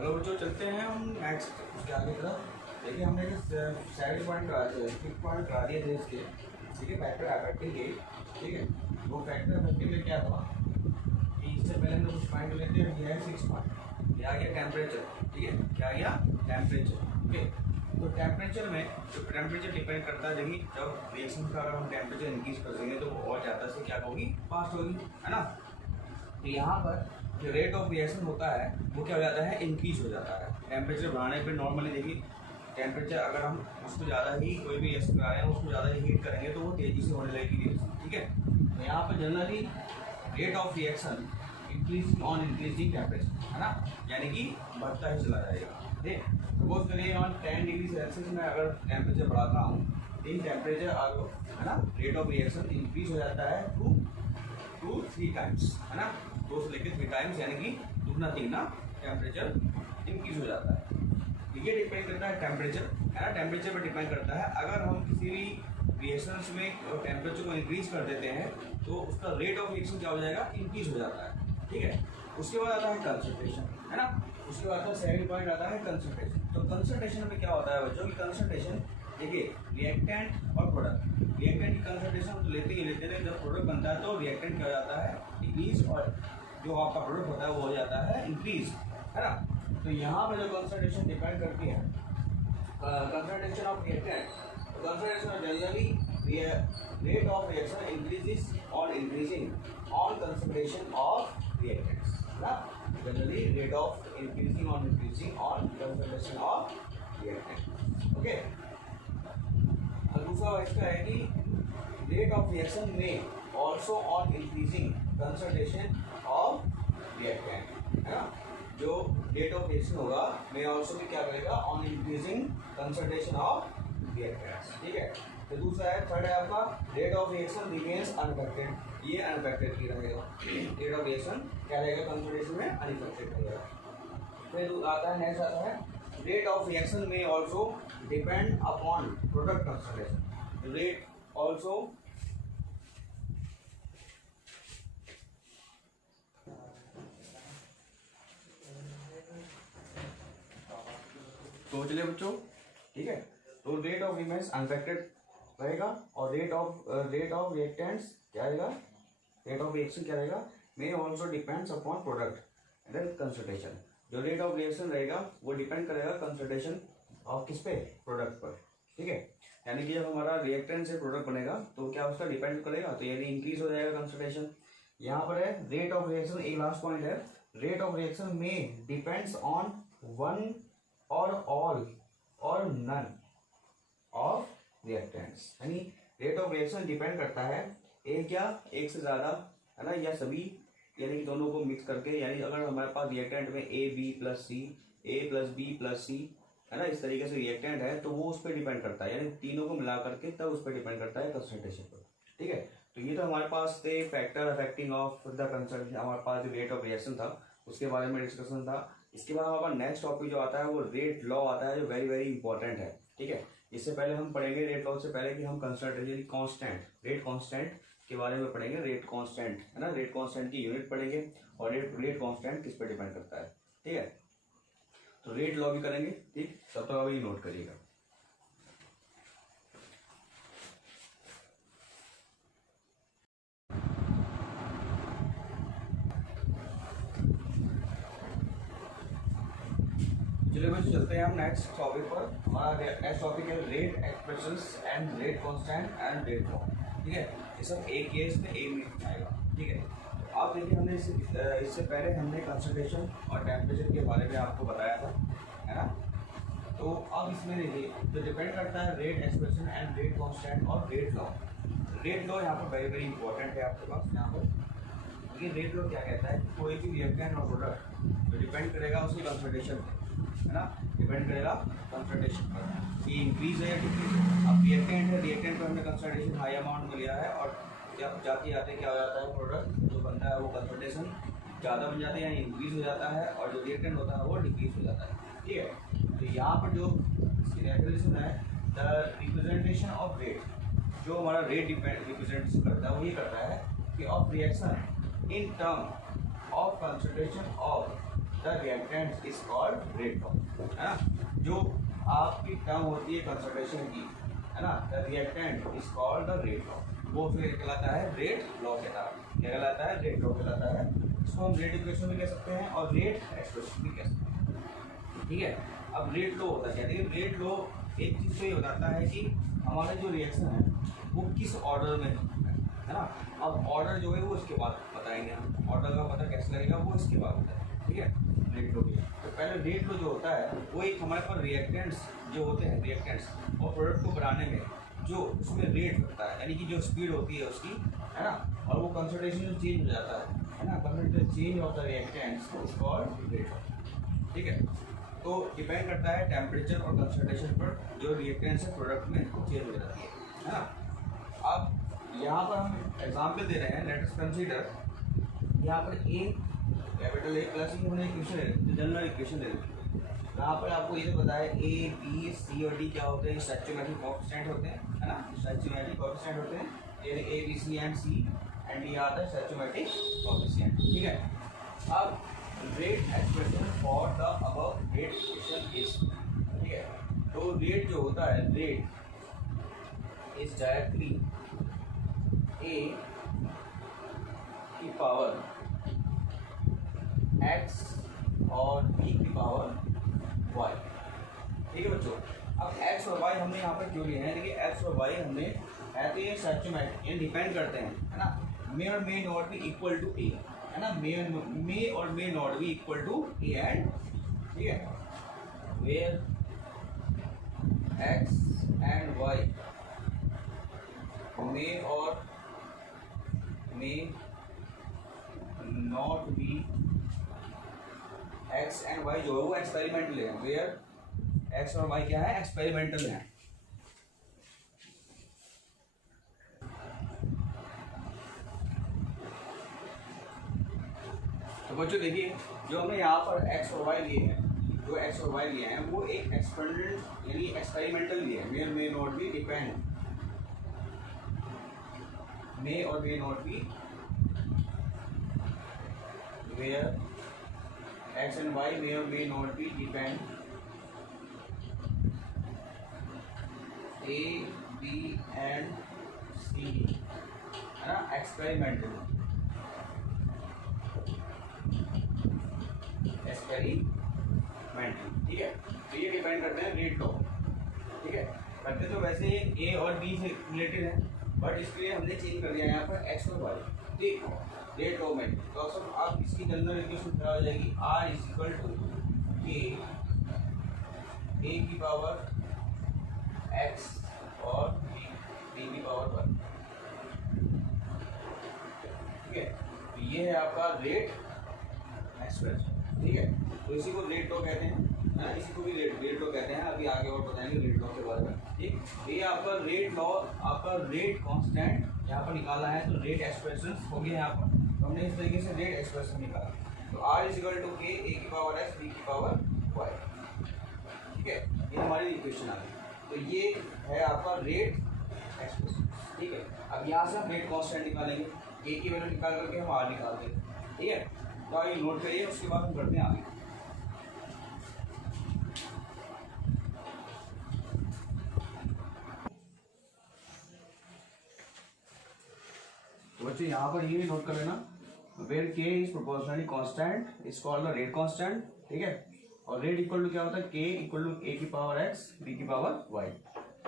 Hello बच्चों, चलते हैं हम नेक्स्ट उसके आगे तरफ। देखिए हमने सेकंड पॉइंट करा दिया, फिफ्थ पॉइंट करा दिए थे इसके। ठीक है, फैक्टर अफेक्टिंग के। ठीक है, वो फैक्टर अफेक्टिंग में क्या हुआ कि इससे पहले हम कुछ पॉइंट लेते हैं। ये है 6 पॉइंट, ये आ गया टेम्परेचर। ठीक है, क्या आ गया टेम्परेचर। ओके, तो टेम्परेचर में जो टेम्परेचर डिपेंड करता है, देखिए जब रिएक्शन का अगर हम टेम्परेचर इंक्रीज कर देंगे तो वो और ज़्यादा से क्या होगी, फास्ट होगी, है ना। तो यहाँ पर जो रेट ऑफ रिएक्शन होता है वो क्या हो जाता है, इंक्रीज हो जाता है टेम्परेचर बढ़ाने पे। नॉर्मली देखिए टेम्परेचर अगर हम उसको ज़्यादा ही कोई भी रिएक्शन करा रहे हैं उसको ज़्यादा ही हीट करेंगे तो वो तेज़ी से होने लगेगी रिएक्शन। ठीक है, तो यहाँ पर generally rate of reaction increasing on increasing temperature, है ना, यानी कि बढ़ता ही चला जाएगा। ठीक, सपोज करिए ऑन 10 डिग्री सेल्सियस में अगर टेम्परेचर बढ़ाता हूँ, इन टेम्परेचर है ना, रेट ऑफ रिएक्शन इंक्रीज हो जाता है 2 to 3 टाइम्स, है ना, 2 से लेकर 3 टाइम्स, यानी कि दुगना तिगना टेम्परेचर इंक्रीज हो जाता है। ये डिपेंड करता है टेम्परेचर, है ना, टेम्परेचर पर डिपेंड करता है। अगर हम किसी भी रिएक्शंस में टेम्परेचर को इंक्रीज कर देते हैं तो उसका रेट ऑफ रिएक्शन क्या हो जाएगा, इंक्रीज हो जाता है। ठीक है, उसके बाद आता है कंसंट्रेशन, है ना, उसके बाद आता है सेकंड पॉइंट आता है कंसंट्रेशन। तो कंसंट्रेशन में क्या होता है बच्चों की, कंसंट्रेशन देखिए रिएक्टेंट और प्रोडक्ट। रिएक्टेंट की कंसंट्रेशन तो लेते ही लेते हैं, जब प्रोडक्ट बनता है तो रिएक्टेंट क्या हो जाता है, डिक्रीज, और जो आपका प्रोडक्ट होता है वो हो जाता है इंक्रीज, है ना। तो यहाँ पर जो कंसंट्रेशन डिपेंड करती है concentration of reactant, concentration generally rate of reaction increases on increasing on concentration of reactants, है ना, generally rate of increasing on concentration of reactant. Okay, दूसरा इसका है कि रेट ऑफ रिएक्शन में also on increasing concentration of reactant, है ना, जो रेट ऑफ रिएक्शन होगा में ऑल्सो भी क्या करेगा, on increasing concentration of reactants. ठीक है, तो दूसरा है, थर्ड है आपका rate of reaction remains unaffected, ये अनअफेक्टेड ही रहेगा। रेट ऑफ रिएक्शन क्या रहेगा, कंसंट्रेशन में अनअफेक्टेड रहेगा। फिर आता है नेक्स्ट आता है रेट ऑफ रिएक्शन में also depend upon product concentration. Rate also तो चलिए बच्चों, ठीक है, तो रेट ऑफ रिमेन्स अनअफेक्टेड रहेगा और रेट ऑफ रिएक्टेंट्स क्या रहेगा, रेट ऑफ रिएक्शन क्या रहेगा, में also depends upon product and concentration. जो रेट ऑफ रिएक्शन रहेगा वो डिपेंड करेगा कंसंट्रेशन ऑफ किस पे, प्रोडक्ट पर। ठीक है, यानी कि जब हमारा रिएक्टेंट से प्रोडक्ट बनेगा तो क्या उसका डिपेंड करेगा, तो यानी इंक्रीज हो जाएगा कंसंट्रेशन। यहाँ पर है रेट ऑफ रिएक्शन, एक लास्ट पॉइंट है, रेट ऑफ रिएक्शन में डिपेंड्स ऑन वन और ऑल और नन ऑफ रिएक्टेंट्स, यानी रेट ऑफ रिएक्शन डिपेंड करता है एक या एक से ज़्यादा, है ना, या सभी, यानी कि दोनों को मिक्स करके। यानी अगर हमारे पास रिएक्टेंट में A B plus C, A plus B plus C, है ना, इस तरीके से रिएक्टेंट है तो वो उस पर डिपेंड करता है, यानी तीनों को मिला करके तब उस पर डिपेंड करता है कंसंट्रेशन पर। ठीक है, तो ये तो हमारे पास थे factor affecting of the concentration, हमारे पास जो रेट ऑफ रिएक्शन था उसके बारे में डिस्कशन था। इसके बाद हमारा नेक्स्ट टॉपिक जो आता है वो रेट लॉ आता है, जो वेरी वेरी इंपॉर्टेंट है। ठीक है, इससे पहले हम पढ़ेंगे रेट लॉ से पहले कि हम कंसंट्रेशन कांस्टेंट, रेट कांस्टेंट के बारे में पढ़ेंगे। रेट कांस्टेंट, है ना, रेट कांस्टेंट की यूनिट पढ़ेंगे और रेट कांस्टेंट किस पर डिपेंड करता है। ठीक है, तो रेट लॉ भी करेंगे। ठीक, तब तक अभी नोट करिएगा। चलिए बच्चों, चलते हैं हम नेक्स्ट टॉपिक पर। हमारा नेक्स्ट टॉपिक है rate expressions and rate constant and rate law. ठीक है, ये सब एक केस में एक मिनट आएगा। ठीक है, तो आप देखिए हमने इससे पहले हमने कंसंट्रेशन और टेम्परेचर के बारे में आपको बताया था, है ना। तो अब इसमें देखिए जो डिपेंड करता है rate expression and rate constant और रेट लॉ। रेट लॉ यहाँ पर वेरी वेरी इंपॉर्टेंट है आपके पास। यहाँ पर ये रेट लॉ क्या कहता है, कोई भी रिएक्टेंट और प्रोडक्ट जो डिपेंड करेगा उसकी कंसंट्रेशन पर, है ना, डिपेंड करेगा कंसंट्रेशन पर कि इंक्रीज है या डिक्रीज है। अब रिएक्टेंट है, रिएक्टेंट पर हमने कंसंट्रेशन हाई अमाउंट में लिया है और जब जाते जाते क्या हो जाता है, प्रोडक्ट जो बनता है वो कंसंट्रेशन ज़्यादा बन जाता है यानी इंक्रीज हो जाता है, और जो रिएक्टेंट होता है वो डिक्रीज हो जाता है। ठीक है, तो यहाँ पर जो इसकी डेफिनेशन है, द रिप्रेजेंटेशन ऑफ रेट, जो हमारा रेट रिप्रेजेंटेशन करता है वो ये करता है कि of reaction in term of concentration of the reactant is called rate law, है ना। जो आपकी टर्म होती है कंसंट्रेशन की, है ना, the reactant is called the rate law, वो फिर कहलाता है रेट लॉ कहलाता है रेट लॉ कहलाता है। इसको हम रेट इक्वेशन भी कह सकते हैं और रेट एक्सप्रेशन भी कह सकते हैं, ठीक है। अब रेट लॉ होता है, देखिए रेट लॉ एक चीज़ तो ये बताता है कि हमारे जो रिएक्शन है वो किस ऑर्डर में है ना। अब ऑर्डर जो है वो इसके बाद बताएंगे हम, ऑर्डर का पता कैसे लगेगा वो इसके बाद बताएंगे, ठीक है। रेट लॉ तो पहले रेट लॉ जो होता है वो एक हमारे पास रिएक्टेंट्स जो होते हैं, रिएक्टेंट्स और प्रोडक्ट को बनाने में जो उसमें रेट होता है, यानी कि जो स्पीड होती है उसकी, है ना, और वो कंसंट्रेशन जो चेंज हो जाता है ना, concentration change of the reactants is called rate law, ठीक है। तो डिपेंड करता है टेम्परेचर और कंसंट्रेशन पर जो रिएक्टेंट्स है प्रोडक्ट में चेंज हो जाती है ना। अब यहाँ पर हम एग्जाम्पल दे रहे हैं, लेट अस कंसीडर यहाँ पर ए कैपिटल ए प्लस ही हमने इक्वेशन ले ली, जनरल इक्वेशन ले ली। यहाँ पर आपको ये तो बताया ए बी सी और डी क्या होते हैं, स्टैच्यूमेट्रिक कोएफिशिएंट होते हैं, है ना, स्टैच्यूमेट्रिक कोएफिशिएंट होते हैं, यानी A B C and D आता है स्टैच्यूमेट्रिक कोएफिशिएंट, ठीक है। अब rate expression for the above rate equation is, ठीक है। तो रेट जो होता है, रेट इज डायरेक्टली ए की पावर एक्स और बी की पावर वाई, ठीक है बच्चों। अब एक्स और वाई हमने यहाँ पर क्यों लिए हैं, देखिए एक्स और वाई हमने है तो ये स्टैच्यूमेट्रिक, ये डिपेंड करते हैं, है ना। May or may not be equal to A, है ना, may or may not be equal to A and, ठीक है, where X and Y may or may not be, X and Y जो है वो एक्सपेरिमेंटल है, वेयर एक्स और Y क्या है, एक्सपेरिमेंटल है। तो बच्चों देखिए जो हमने यहाँ पर एक्स और वाई लिए हैं, जो एक्स और वाई लिए हैं वो एक एक्सपेरिमेंट यानी एक्सपेरिमेंटल लिए हैं, where may not be depend, may or may not be, where X and Y may or may not be depend A B and C, है ना, एक्सपेरिमेंटल ठीक है। तो ये डिपेंड करते हैं रेट लॉ, ठीक है। करते तो वैसे ए और बी से रिलेटेड है, बट इसके लिए हमने चेंज कर दिया यहाँ पर एक्स और वाई, ठीक, रेट लॉ में। तो सब आप इसकी जनरल इक्वेशन क्या हो जाएगी, are is equal to K A की पावर एक्स और बी की पावर वन, ठीक है। तो ये है आपका रेट एक्सप्रेशन, ठीक है। तो इसी को रेट लॉ कहते हैं, है ना, इसी को भी रेट लॉ कहते हैं। अभी आगे और बताएंगे रेट लॉ के बारे में, ठीक। ये आपका रेट लॉ, आपका रेट कांस्टेंट यहाँ पर निकालना है, तो रेट एक्सप्रेशन हो गया यहाँ पर, तो हमने इस तरीके से रेट एक्सप्रेशन निकाला। तो are is equal to K A की पावर एक्स बी की पावर वाई, ठीक है, ये हमारी इक्वेशन आ गई। तो ये है आपका रेट एक्सप्रेशन, ठीक है। अब यहाँ से हम रेट कांस्टेंट निकालेंगे, ए की वैल्यू निकाल करके हम आर निकाल देंगे, ठीक है। तो आइए नोट करिए, उसके बाद हम करते हैं आगे। तो बच्चों यहाँ पर ये नोट कर लेना, वेयर के is proportionally constant is called the rate constant, ठीक है। और रेट इक्वल टू क्या होता है, के इक्वल टू ए की पावर एक्स बी की पावर वाई।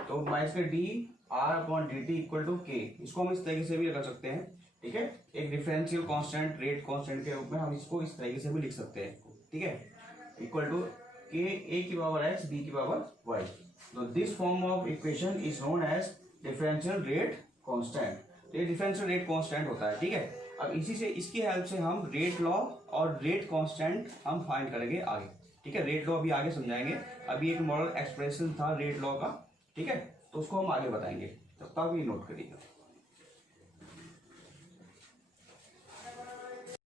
तो minus K D R upon D T equal to K, इसको हम इस तरीके से भी रख सकते हैं, ठीक है। एक डिफरेंशियल कांस्टेंट रेट कांस्टेंट के रूप में हम इसको इस तरीके से भी लिख सकते हैं, ठीक है, इक्वल टू के ए की पावर एक्स बी की पावर वाई। तो this form of equation is known as differential rate constant. ये डिफरेंशियल रेट कांस्टेंट होता है, ठीक है। अब इसी से, इसकी हेल्प से हम रेट लॉ और रेट कांस्टेंट हम फाइंड करेंगे आगे, ठीक है। रेट लॉ अभी आगे समझाएंगे, अभी एक मॉडल एक्सप्रेशन था रेट लॉ का, ठीक है, तो उसको हम आगे बताएंगे, तब तक ये नोट करिएगा।